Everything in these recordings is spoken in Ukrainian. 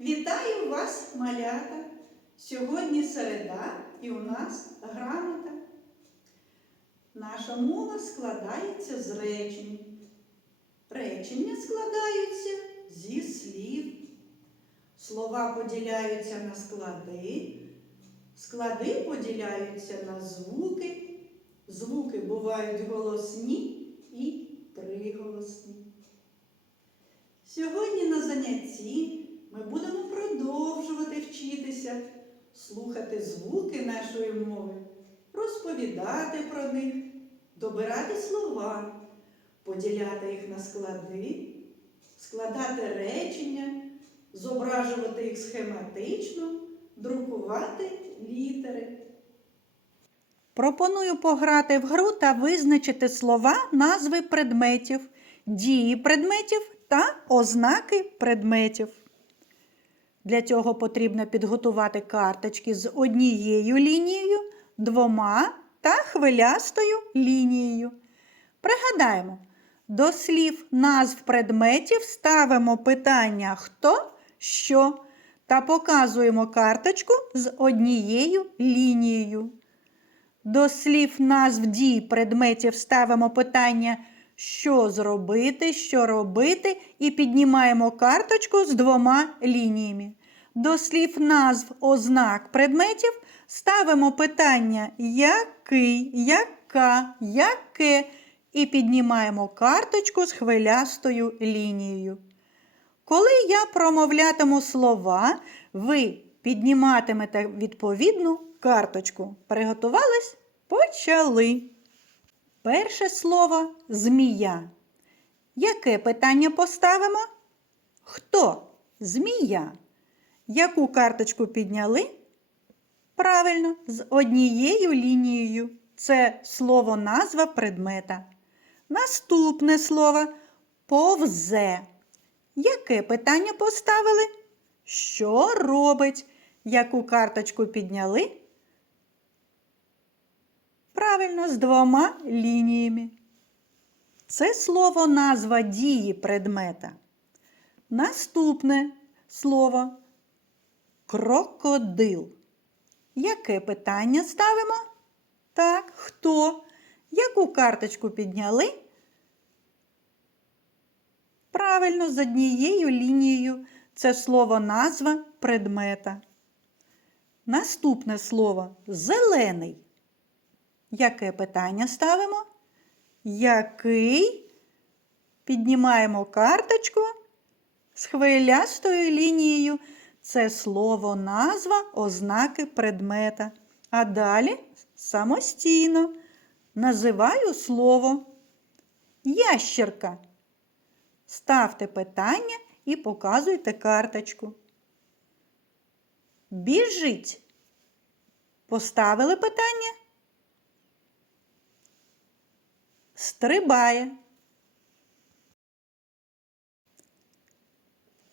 Вітаю вас, малята! Сьогодні середа і у нас грамота. Наша мова складається з речень. Речення складаються зі слів. Слова поділяються на склади, склади поділяються на звуки. Звуки бувають голосні і приголосні. Сьогодні на занятті ми будемо продовжувати вчитися, слухати звуки нашої мови, розповідати про них, добирати слова, поділяти їх на склади, складати речення, зображувати їх схематично, друкувати літери. Пропоную пограти в гру та визначити слова, назви предметів, дії предметів та ознаки предметів. Для цього потрібно підготувати карточки з однією лінією, двома та хвилястою лінією. Пригадаємо, до слів назв предметів ставимо питання хто, що та показуємо карточку з однією лінією. До слів назв дій предметів ставимо питання, що зробити, що робити, і піднімаємо карточку з двома лініями. До слів назв ознак предметів ставимо питання який, яка, яке, і піднімаємо карточку з хвилястою лінією. Коли я промовлятиму слова, ви підніматимете відповідну карточку. Приготувались? Почали. Перше слово змія. Яке питання поставимо? Хто? Змія. Яку карточку підняли? Правильно, з однією лінією. Це слово назва предмета. Наступне слово повзе. Яке питання поставили? Що робить? Яку карточку підняли? Правильно, з двома лініями. Це слово назва дії предмета. Наступне слово крокодил. Яке питання ставимо? Так, хто? Яку карточку підняли? Правильно, з однією лінією це слово назва предмета. Наступне слово зелений. Яке питання ставимо? Який? Піднімаємо карточку з хвилястою лінією. Це слово назва ознаки предмета. А далі самостійно називаю слово ящерка. Ставте питання і показуйте карточку. Біжить. Поставили питання? Стрибає.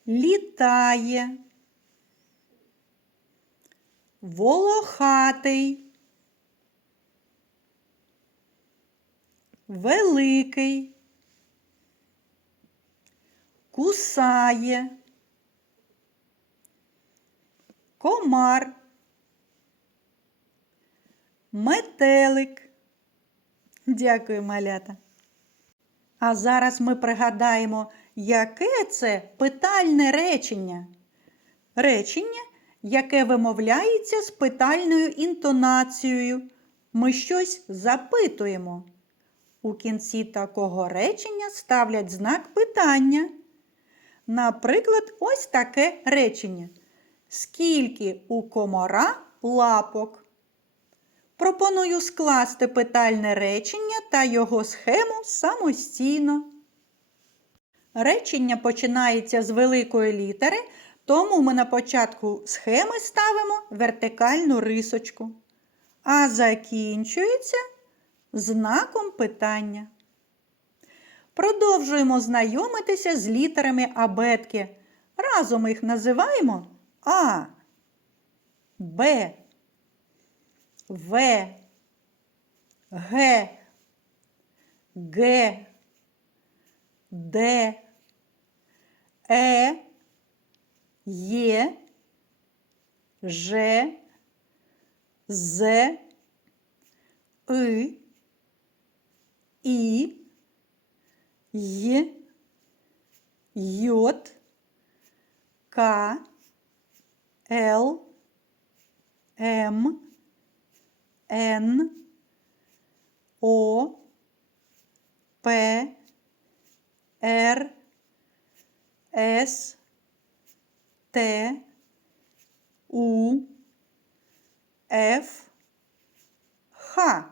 Літає. Волохатий. Великий. Кусає. Комар. Метелик. Дякую, малята. А зараз ми пригадаємо, яке це питальне речення. Речення, яке вимовляється з питальною інтонацією. Ми щось запитуємо. У кінці такого речення ставлять знак питання. Наприклад, ось таке речення. Скільки у комара лапок? Пропоную скласти питальне речення та його схему самостійно. Речення починається з великої літери, тому ми на початку схеми ставимо вертикальну рисочку, а закінчується знаком питання. Продовжуємо знайомитися з літерами абетки. Разом їх називаємо А, Б, В, Г, Г, Д, Е, Є, Ж, З, И, І, Й, Йот, К, Л, М, Н, О, П, Р, С, Т, У, Ф, Х.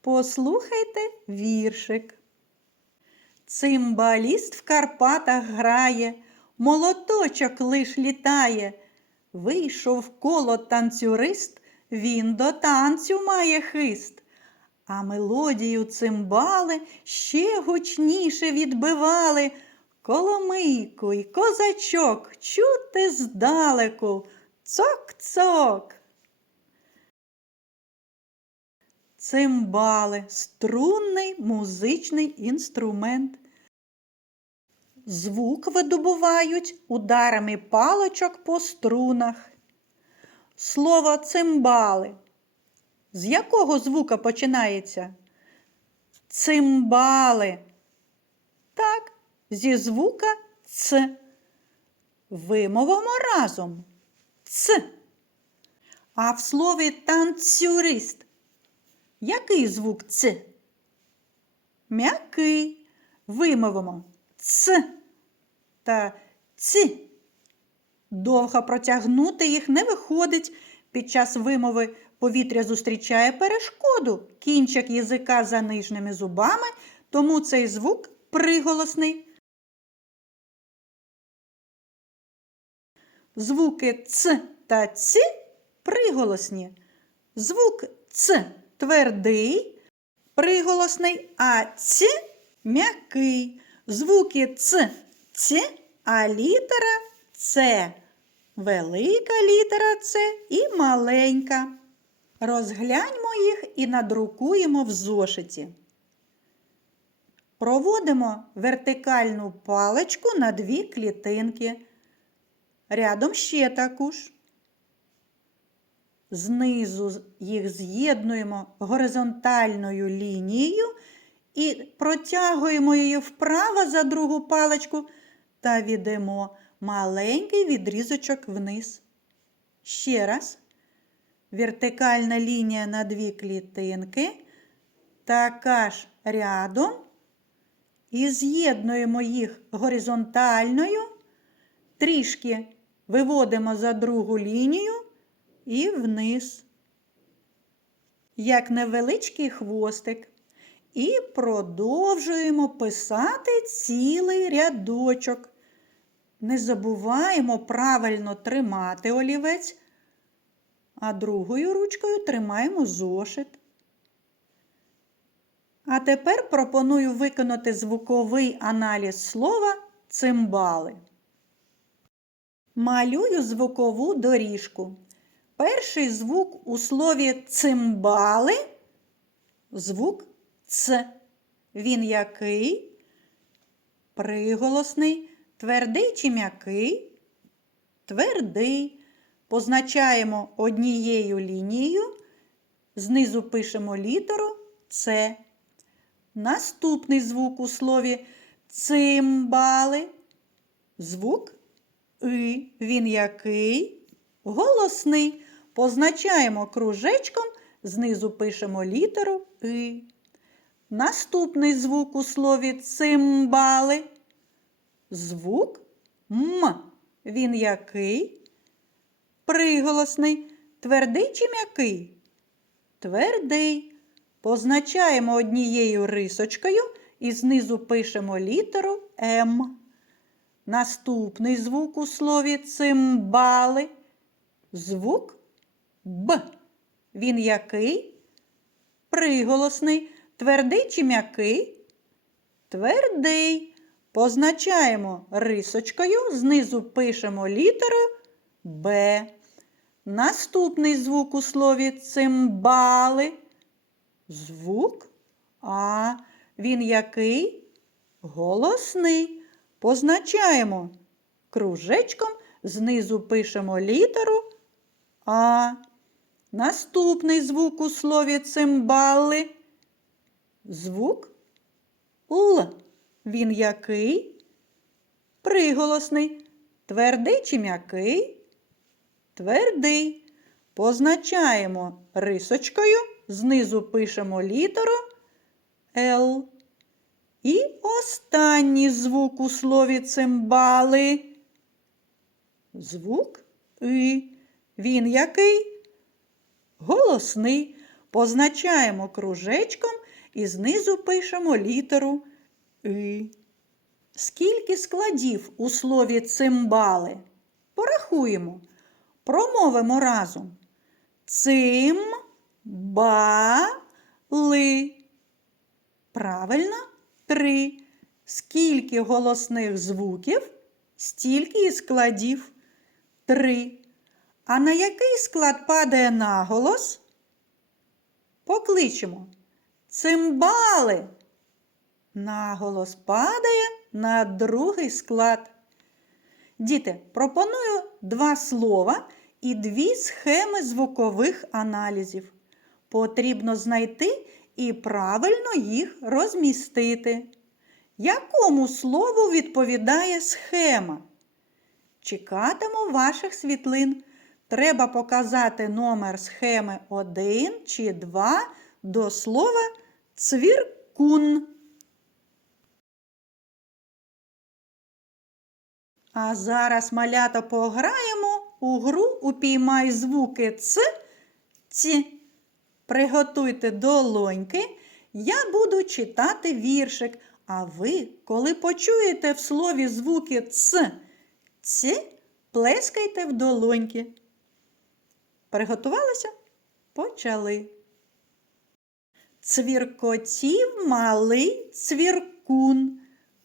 Послухайте віршик. Цимбаліст в Карпатах грає, молоточок лиш літає. Вийшов коло танцюрист, він до танцю має хист. А мелодію цимбали ще гучніше відбивали. Коломийку й козачок чути здалеку. Цок-цок. Цимбали струнний музичний інструмент. Звук видобувають ударами палочок по струнах. Слово цимбали. З якого звука починається? Цимбали. Так, зі звука Ц. Вимовимо разом. Ц. А в слові танцюрист. Який звук Ц? М'який. Вимовимо Ц та Ц. Довго протягнути їх не виходить. Під час вимови повітря зустрічає перешкоду. Кінчик язика за нижніми зубами, тому цей звук приголосний. Звуки Ц та Ц приголосні. Звук Ц твердий, приголосний, а Ц м'який. Звуки Ц, Ц, а літера С. Велика літера С і маленька. Розгляньмо їх і надрукуємо в зошиті. Проводимо вертикальну паличку на дві клітинки. Рядом ще таку. Знизу їх з'єднуємо горизонтальною лінією і протягуємо її вправо за другу паличку та відемо маленький відрізочок вниз. Ще раз. Вертикальна лінія на дві клітинки. Така ж рядом. І з'єднуємо їх горизонтальною. Трішки виводимо за другу лінію і вниз. Як невеличкий хвостик. І продовжуємо писати цілий рядочок. Не забуваємо правильно тримати олівець, а другою ручкою тримаємо зошит. А тепер пропоную виконати звуковий аналіз слова цимбали. Малюю звукову доріжку. Перший звук у слові цимбали звук Ц. Він який? Приголосний, твердий чи м'який? Твердий. Позначаємо однією лінією, знизу пишемо літеру С. Наступний звук у слові цимбали. Звук И. Він який? Голосний. Позначаємо кружечком, знизу пишемо літеру И. Наступний звук у слові цимбали. Звук М. Він який? Приголосний. Твердий чи м'який? Твердий. Позначаємо однією рисочкою і знизу пишемо літеру М. Наступний звук у слові цимбали. Звук Б. Він який? Приголосний. Твердий чи м'який? Твердий. Позначаємо рисочкою, знизу пишемо літерою Б. Наступний звук у слові цимбали. Звук А. Він який? Голосний. Позначаємо кружечком знизу пишемо літеру А. Наступний звук у слові цимбали. Звук Л. Він який? Приголосний. Твердий чи м'який? Твердий. Позначаємо рисочкою, знизу пишемо літеру Л. І останній звук у слові цимбали. Звук И. Він який? Голосний. Позначаємо кружечком і знизу пишемо літеру И. Скільки складів у слові цимбали? Порахуємо. Промовимо разом. Цим ба ли. Правильно? Три. Скільки голосних звуків, стільки і складів. Три. А на який склад падає наголос? Покличемо. Цимбали. Наголос падає на другий склад. Діти, пропоную два слова і дві схеми звукових аналізів. Потрібно знайти і правильно їх розмістити. Якому слову відповідає схема? Чекатиму ваших світлин. Треба показати номер схеми 1 чи 2 до слова цвіркун. А зараз малята пограємо у гру упіймай звуки Ц, Ц. Приготуйте долоньки. Я буду читати віршик. А ви, коли почуєте в слові звуки Ц, Ц, плескайте в долоньки. Приготувалися? Почали. Цвіркотів малий цвіркун,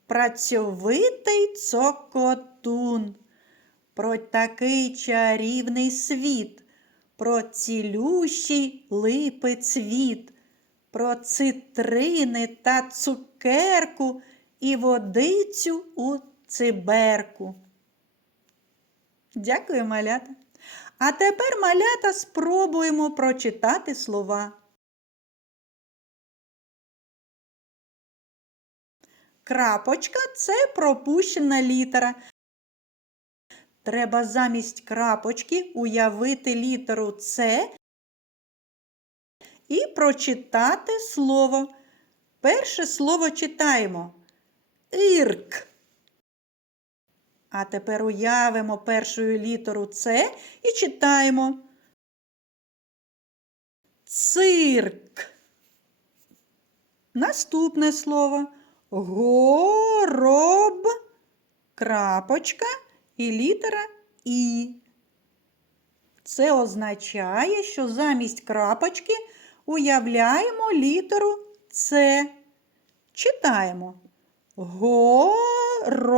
працьовитий цокотун. Про такий чарівний світ, про цілющий липи цвіт, про цитрини та цукерку і водицю у циберку. Дякую, малята. А тепер, малята, спробуємо прочитати слова. Крапочка це пропущена літера. Треба замість крапочки уявити літеру С і прочитати слово. Перше слово читаємо Ірк. А тепер уявимо першою літеру С і читаємо цирк. Наступне слово гороб, крапочка і літера І. Це означає, що замість крапочки уявляємо літеру С. Читаємо горобці.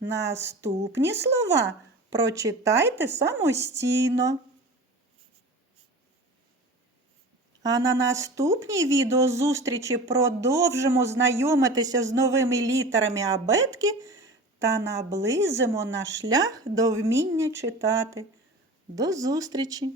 Наступні слова прочитайте самостійно. А на наступній відеозустрічі продовжимо знайомитися з новими літерами абетки та наблизимо на шлях до вміння читати. До зустрічі!